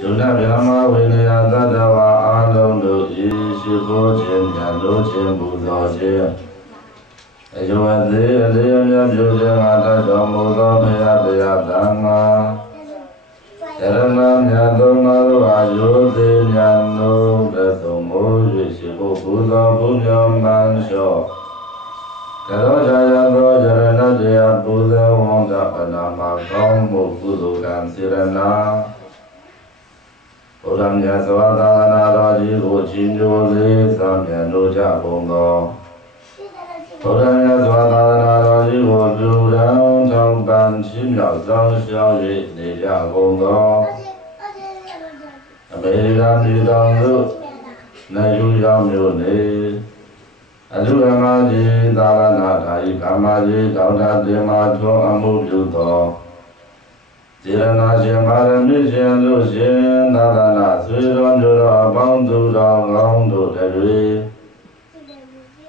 ယုံနာဗျာမဝိနယသတ္တဝါအာလုံးတို့ဤရှိခိုးခြင်းဉာဏ်တို့ခြင်းပူဇော်ခြင်းအယုံအသေးအလေးအမြတ်ပြုခြင်းငါတတ်တော်မူသောဘုရားတရားသံဃာယရဏမြတ်သောငါတို့အားယုသေးဉာဏ်တို့သက်ဆုံးမိုး၍ရှိခိုးပူဇော်ပူညောမှန်လျှော့ကရောဇာယသောယရဏတရားပူဇော်ဝန္တပနာမကောင်းမှုကုသိုလ်ကံစေရနာဘုရားမြတ်စွာသာသနာတော်ကြီးကိုချီးကျူးလေးစားမြတ်လို့ကြကုန်သောဘုရားမြတ်စွာသာသနာတော်ကြီးကိုပြုတော်ထောင်ပန်ချီးမြှောက်ဆောင်ရှောက်၍နေကြကုန်သောအမေရိကန်ပြည်ထောင်စုနိုင်ယူရောက်မြို့နေအထုအမကြီးသာသနာထာယိကာမကြီးဒေါက်တာတင်မာထွန်းအမှုပြုသောစေရနာရှင်ပါရမီရှင်တို့ရှင်သာသနာဆွေတော်မျိုးတော်အပေါင်းသူတော်ကောင်းတို့တွေ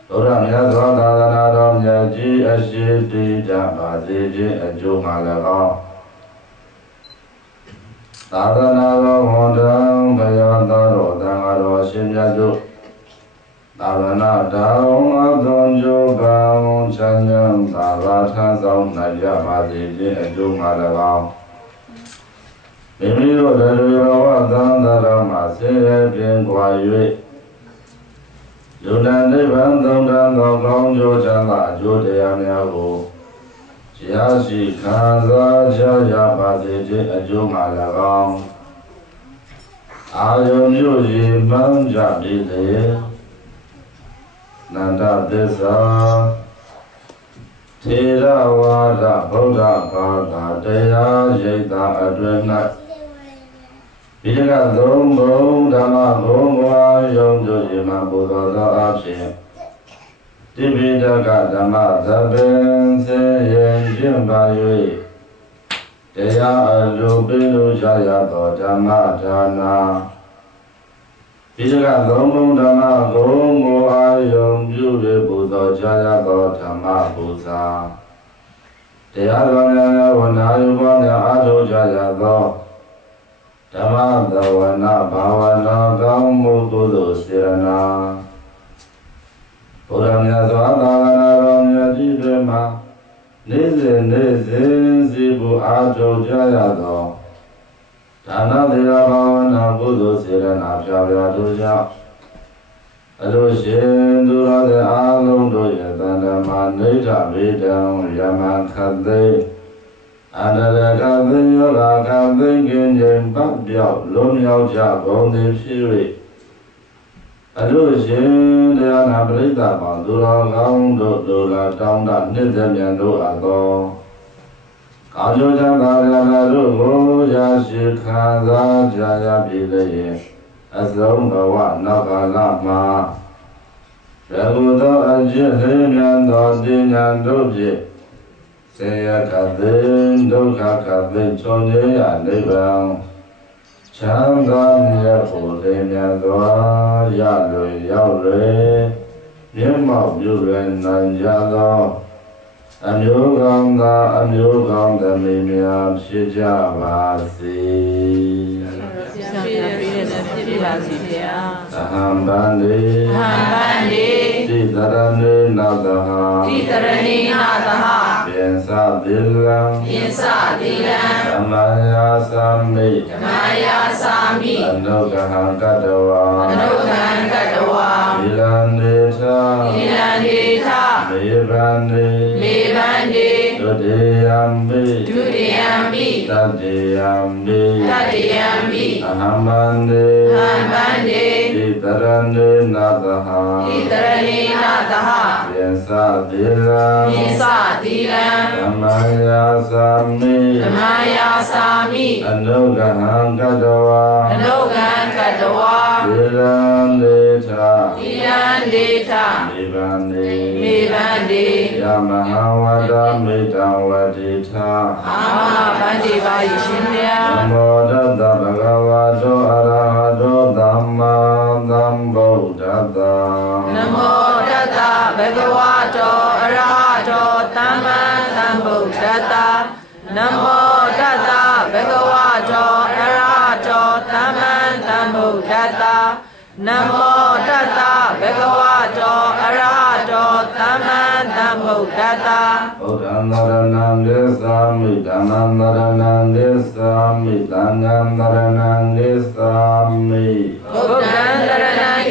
ဘုရားမြတ်စွာသာသနာတော်မြတ်ကြီးအရှိတိကြပါစေခြင်းအကျိုးမှာ၎င်းသာသနာတော်ဝန်ထမ်းဘုရားတော်သံဃာတော်ရှင်မြတ်တို့သာသနာတော်အသွင်ကြိုးကောင်းချမ်းသာသာသာထမ်းဆောင်နိုင်ကြပါစေခြင်းအကျိုးမှာ၎င်းမိမိတို့တွေဘဝသံဃာတော်မှာဆင်းရဲပြင်းကွာ၍ယုံနာနိဗ္ဗာန်သုံးတန်းသောကောင်းကျိုးချမ်းသာအကျိုးတရားများကိုရရှိခံစားကြပါစေခြင်းအကျိုးမှာ၎င်းအာယုန်မြို့ရည်မှန်းကြပြီလေနန္ဒသစ္စာထေရဝါဒဗုဒ္ဓဘာသာတရားရိပ်သာအတွင်၌ဒီကသုံးဘုံဓမ္မဘုံဘဝယုံကြည်မှပူဇော်သောအဖြစ်တိပိဋကဓမ္မသဗ္ဗံစေယံကျင့်ပါ၍တရားအလိုပေးလို့ရရသောဓမ္မဒါနာဒီကသုံးဘုံဓမ္မဘုံဘဝယုံကြည်ပူဇော်ကြရသောဓမ္မပူဇာတရားတော်များဝန္တာယုဘောများအားထုတ်ကြရသောဓမ္မသဝနာဘာဝနာကောင်းမှုကုသိုလ်စေရနာဘုရားမြတ်စွာသာသနာတော်မြတ်ကြီးတွေမှာနေ့စဉ်စီပူအားထုတ်ကြရသောဒါနတရားဘာဝနာကုသိုလ်စေရနာဖြာဖြာတို့ကြောင့်အလိုရှင်သူတော်တဲ့အားလုံးတို့ရဲ့တန်တမာနိဋ္ဌဗေဒံယမခတ်သိအန္တရကသိယောဂကသိကင်းခြင်းပတ်ပြောက်လုံးမြောက်ကြကုန်သည်ဖြစ်၍အလိုရှင်တရားနာပရိသတ်ပေါင်းသူတော်ကောင်းတို့လိုလားတောင်းတနှစ်သက်မြန်တို့အသောကာယချမ်းသာရဏတို့ကိုရရှိခံစားကြရပြီလေအဆုံးဘဝနောက်ကာလမှာရကုသောအကျင့်လေးမြန်သောတင်ညာတို့ဖြင့်စေယကသိဒုက္ခကသိချုပ်ငြိမ်းရနိဗ္ဗာန်ချမ်းသာမြတ်ဖို့လင်းမြန်စွာရလွယ်ရောက်လွယ်မျက်မှောက်ပြုလွယ်နိုင်ကြသောအမျိုးကောင်းသာအမျိုးကောင်းသမီးများဖြစ်ကြပါစေဖြစ်ပါစေဗျာသဟံဗန္တိတိတရဏေနာသဟပြင်စသီလံဓမ္မယာသာမိအနုကဟံကတဝါသီလံဒေသမေဗန္တိဒုတိယံပိတတိယံပိအဟံဗန္တိတိတရဏေနာသဟပြင်စသီလံဓမ္မယာသာမိအနုကဟံကတဝါသီလံဒေသမေဗန္တိယမဟာဝတ္တမေတ္တဝတိထာဗန္တိပါယရှင်ဗျာနမောတတဗုဒ္ဓဝါသောအရဟတောသမ္မာသမ္ဗုဒ္ဓတ္တနမောတတဗုဒ္ဓဝါသောအရဟတောသမ္မာသမ္ဗုဒ္ဓတ္တနမောတတဗုဒ္ဓဝါသော Buddhata Namo Tata Bhagavato Arahato Sammasambuddhassa Buddhaṃ Gissāmi Dhammam Gissāmi Sangham Gissāmi Buddhaṃ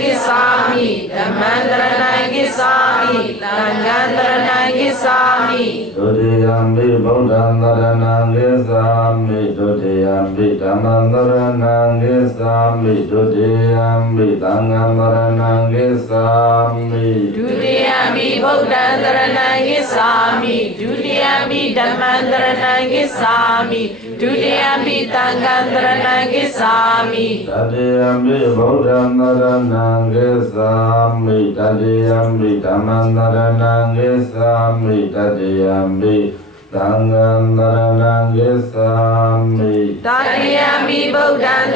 Gissāmi Dhammam Gissāmi Sangham Gissāmi Dutiyampi Buddhaṃ Gissāmi Dutiyampi Dhammam Gissāmi Dutiyampi Sangham Gissāmi Dutiyampi Buddhaṃ Gissāmi Dutiyampi Dhammam Gissāmi Dutiyampi Sangham Gissāmi Tatiyampi Buddhaṃ Gissāmi Tatiyampi Dhammam Gissāmi Tatiyampi Sangham Gissāmi Tatiyampi Buddhaṃ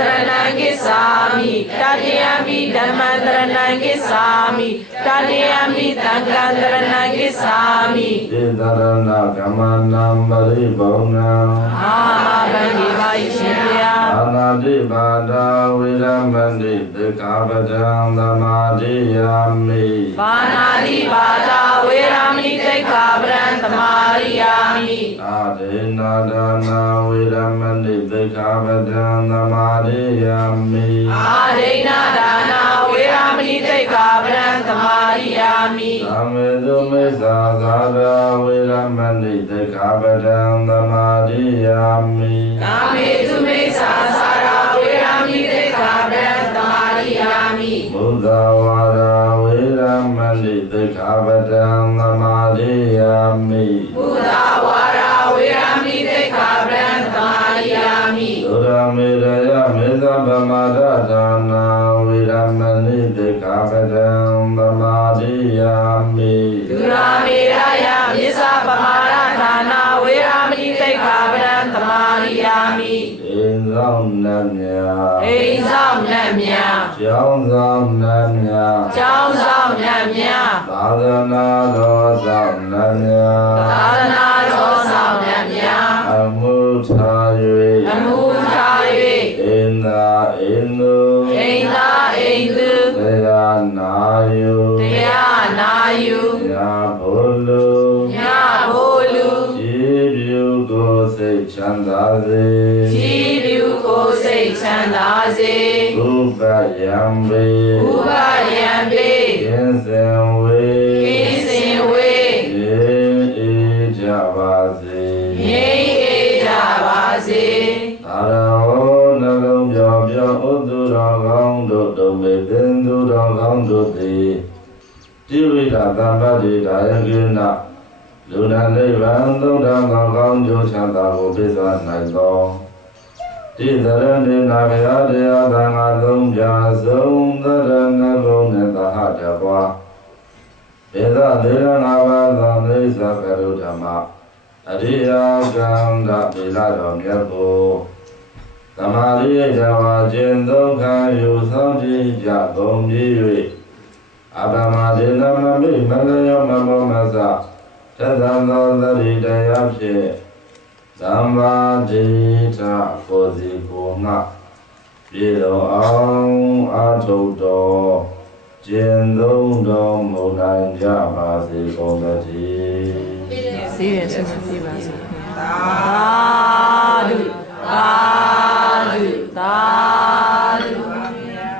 Gissāmi Tatiyampi Dhammam Gissāmi Tatiyampi Sangham Gissāmi Titarana Kamanam Paripurnaṃ Bhagavai Shivya Anadipāda Viramani Dikkhāpataṃ Dhamadiyami Panadipāda Viramani Dikkhāpataṃ Dhamadiyami Adinadana Viramani Dikkhāpataṃ Dhamadiyami Adinadana Viramani Dikkhāpataṃ Dhamadiyami Samedumisa Sada Viramani Dikkhāpataṃ Dhamadiyami Kamedumisa Sada Viramani Dikkhāpataṃ Dhamadiyami Buddhavara Viramani Dikkhāpataṃ Dhamadiyami Buddhavara Viramani Dikkhāpataṃ Dhamadiyami Suramidaya Midabhamadadana Viramani Dikkhāpataṃ Dhamadiyami Duramiraya Misabhamadana Viramani Dikkhāpataṃ Dhamadiyami Inzam Namya Inzam Namya Chaunzam Namya Chaunzam Namya Sadhana Dosam Namya Sadhana Dosam Namya Amuthaye Amuthaye Inda Indu Inda Indu Daya Nayu Daya Nayu Nyabolu Nyabolu Jibyu Gosei Chandase Jibyu Kosei Chandase Ubayambe Ubayambe Kinsenwe Kinsenwe Ejavase Ejavase Arao Nalong Pyao Uddurāgaṃ Duttume Bindurāgaṃ Dutti Jivita Tampati Dayakina Luna Nibbān Thuddhāgaṃ Jochanta Ko Pisa Naito Titarani Nabhaya Daya Thanga Thumja Sundara Nagong Netaha Japwa Pisa Dira Nabhātha Nisa Karudhamma Ariya Ganda Pilado Myako Tamari Java Jindokha Yusamji Jagom Jivi Abhamadina Mami Malaya Mamamasa Tadanda Daridayapse Sambhadita Kozikuma Pilo Aung Atoto Jindong Dom Munan Java Sikondati စီးရဆက်ဆက်ပြပါစို့သာဓုသာဓုသာဓုပါဗျာ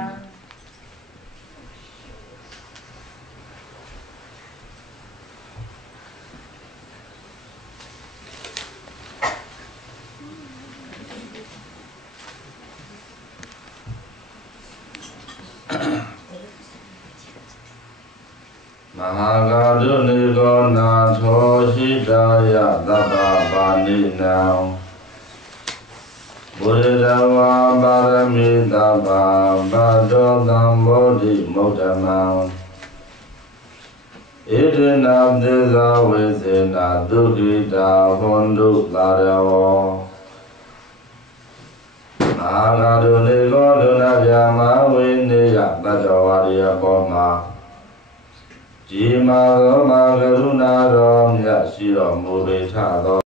Mahāgādhunigo nātho shitaya dabba paninam Buddhava parami dabba bhaddodam bodhi moktamam Idinam desa vesena dukkita hondu ladavo Mahāgādhunigo dunabhyama vinniya bhaddavariya koma Jima Roma Karuna Rom Yashiro Murita